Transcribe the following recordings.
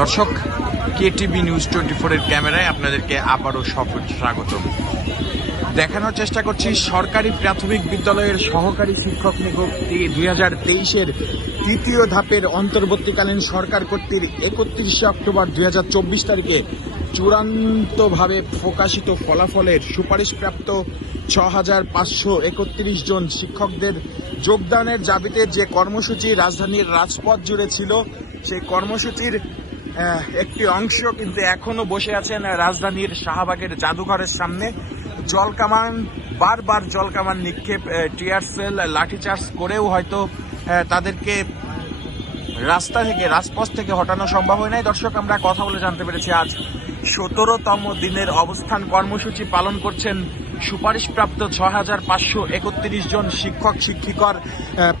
দর্শক, KTV news twenty ফোরের ক্যামেরায় আপনাদেরকে আবারও সফল স্বাগতম। দেখানোর চেষ্টা করছি সরকারি প্রাথমিক বিদ্যালয়ের সহকারী শিক্ষক নিয়োগটি দুই হাজার তেইশের তৃতীয় ধাপের অন্তর্বর্তীকালীন সরকার কর্তৃক একত্রিশে অক্টোবর দুই হাজার চব্বিশ তারিখে চূড়ান্তভাবে প্রকাশিত ফলাফলের সুপারিশপ্রাপ্ত ছ হাজার পাঁচশো একত্রিশ জন শিক্ষকদের যোগদানের দাবিতে যে কর্মসূচি রাজধানীর রাজপথ জুড়ে ছিল, সেই কর্মসূচির একটি অংশ কিন্তু এখনও বসে আছেন রাজধানীর শাহবাগের জাদুঘরের সামনে। জলকামান বারবার জলকামান নিক্ষেপ টিয়ার সেল লাঠিচার্জ করেও হয়তো তাদেরকে রাস্তা থেকে, রাজপথ থেকে হটানো সম্ভব হয় নাই। দর্শক, আমরা কথা বলে জানতে পেরেছি আজ সতেরোতম দিনের অবস্থান। কর্মসূচি পালন করছেন সুপারিশপ্রাপ্ত ছ হাজার পাঁচশো একত্রিশ জন শিক্ষক, শিক্ষিকার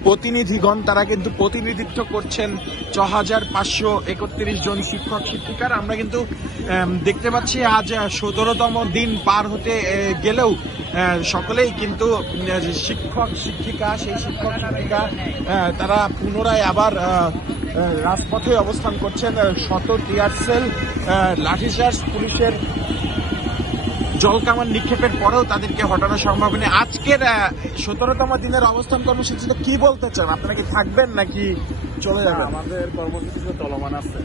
প্রতিনিধিগণ, তারা কিন্তু প্রতিনিধিত্ব করছেন ছ হাজার পাঁচশো একত্রিশ জন শিক্ষক, শিক্ষিকার। আমরা কিন্তু দেখতে পাচ্ছি আজ সতেরোতম দিন পার হতে গেলেও সকলেই কিন্তু শিক্ষক, শিক্ষিকা, সেই শিক্ষক শিক্ষিকা তারা পুনরায় আবার রাজপথে অবস্থান করছেন শত টিয়ার সেল লাঠিচার্জ পুলিশের জলকামান নিক্ষেপের পরেও তাদেরকে হটানো সম্ভব নেই আজকের সতেরোতম দিনের অবস্থান কর্মসূচিতে কি বলতে চান? আপনারা কি থাকবেন নাকি চলে যাবেন? আমাদের কর্মসূচি চলমান আছে।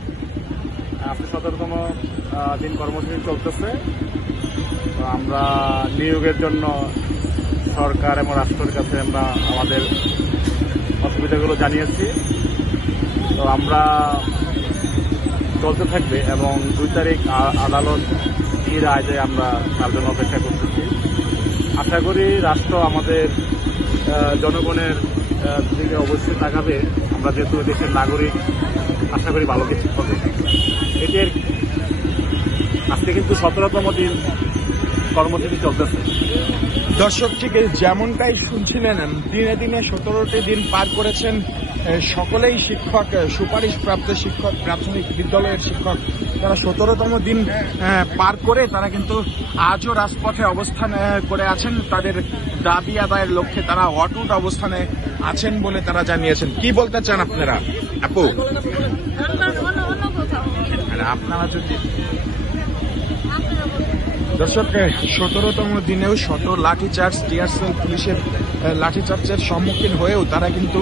আজকে সতেরোতম দিন কর্মসূচি চলতেছে। তো আমরা নিয়োগের জন্য সরকার এবং রাষ্ট্রের কাছে আমরা আমাদের অসুবিধাগুলো জানিয়েছি। তো আমরা চলতে থাকবে এবং দুই তারিখ আদালত কি রায় দেয় আমরা তার জন্য অপেক্ষা করতেছি। আশা করি রাষ্ট্র আমাদের জনগণের দিকে অবশ্যই তাকাবে। আমরা যেহেতু দেশের নাগরিক, আশা করি ভালো কিছু হবে। এটি আজকে কিন্তু সতেরোতম দিন কর্মসূচি চলতেছে। দর্শক, ঠিক যেমনটাই শুনছিলেন, দিনে দিনে সতেরোটি দিন পার করেছেন সকলেই শিক্ষক সুপারিশপ্রাপ্ত শিক্ষক প্রাথমিক বিদ্যালয়ের শিক্ষক। তারা সতেরোতম দিন পার করে তারা কিন্তু আজও রাজপথে অবস্থান করে আছেন। তাদের দাবি আদায়ের লক্ষ্যে তারা অটুট অবস্থানে আছেন বলে তারা জানিয়েছেন। কি বলতে চান আপনারা? আপু? আপনারা যদি দর্শক সতেরোতম দিনেও শত লাঠিচার্জ টিয়ারসেল পুলিশের লাঠিচার্জের সম্মুখীন হয়েও তারা কিন্তু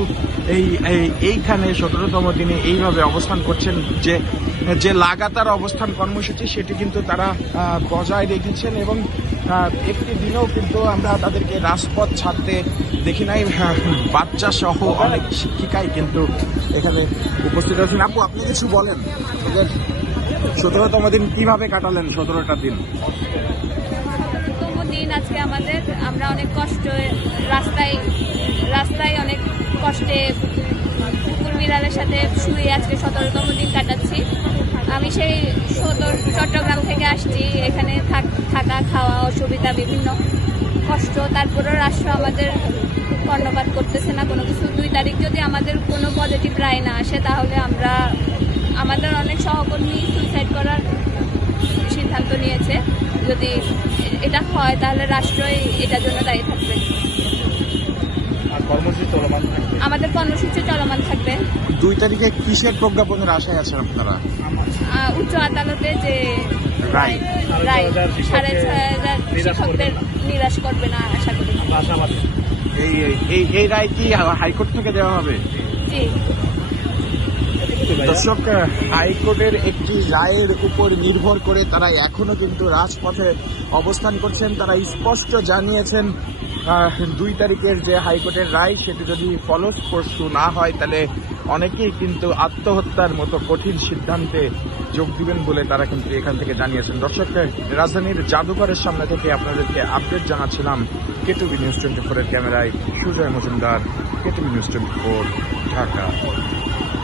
এই এই- এইখানে সতেরোতম দিনে এইভাবে অবস্থান করছেন যে যে লাগাতার অবস্থান কর্মসূচি সেটি কিন্তু তারা বজায় রেখেছেন এবং একটি দিনেও কিন্তু আমরা তাদেরকে রাজপথ ছাড়তে দেখি নাই। আহ, বাচ্চা সহ অনেক শিক্ষিকাই কিন্তু এখানে উপস্থিত আছেন আপু আপনি কিছু বলেন? সতেরোতম দিন কীভাবে কাটালেন সতেরোটা দিন? আজকে আমাদের, আমরা অনেক কষ্ট, রাস্তায় রাস্তায় অনেক কষ্টে কুকুর বিড়ালের সাথে শুয়ে আজকে সতেরোতম দিন কাটাচ্ছি। আমি সেই সদর চট্টগ্রাম থেকে আসছি, এখানে থাক- খাওয়া, অসুবিধা, বিভিন্ন কষ্ট। তারপরেও রাষ্ট্র আমাদের কর্ণপাত করতেছে না, কোনো কিছু। দুই তারিখ যদি আমাদের কোনো পজিটিভ রায় না আসে, তাহলে আমরা আমাদের অনেক সহকর্মী সুইসাইড করার সিদ্ধান্ত নিয়েছে। যদি এটা হয় তাহলে রাষ্ট্রই এটার জন্য দায়ী থাকবে। আমাদের কর্মসূচি চলমান থাকবে। দুই তারিখে কিসের প্রজ্ঞাপনের আশায় আছেন আপনারা? আহ, উচ্চ আদালতে যে রায়। রায় সাড়ে ছয় হাজার সাড়ে ছয় হাজার নিরাশ করবে শিক্ষকদের নিরাশ করবে না আশা করি। এই এই এই রায় কি হাইকোর্ট থেকে দেওয়া হবে? জি। দর্শক হাইকোর্টের একটি রায়ের উপর নির্ভর করে তারা এখনও কিন্তু রাজপথে অবস্থান করছেন। তারা স্পষ্ট জানিয়েছেন দুই তারিখের যে হাইকোর্টের রায়, সেটি যদি ফলস্পর্শু না হয়, তাহলে অনেকেই কিন্তু আত্মহত্যার মতো কঠিন সিদ্ধান্তে যোগ দিবেন বলে তারা কিন্তু এখান থেকে জানিয়েছেন। দর্শক রাজধানীর জাদুঘরের সামনে থেকে আপনাদেরকে update জানাচ্ছিলাম। K two B news twenty ফোরের ক্যামেরায় Sujoy Majumdar, কেটুবি news twenty four, Dhaka.